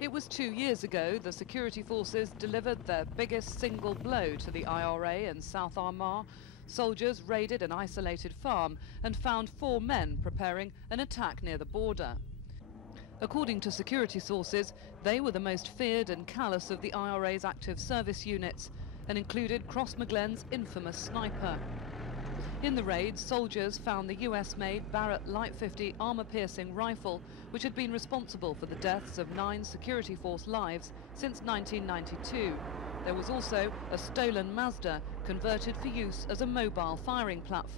It was 2 years ago the security forces delivered their biggest single blow to the IRA in South Armagh. Soldiers raided an isolated farm and found 4 men preparing an attack near the border. According to security sources, they were the most feared and callous of the IRA's active service units and included Crossmaglen's infamous sniper. In the raid, soldiers found the US-made Barrett Light 50 armour-piercing rifle, which had been responsible for the deaths of 9 security force lives since 1992. There was also a stolen Mazda, converted for use as a mobile firing platform.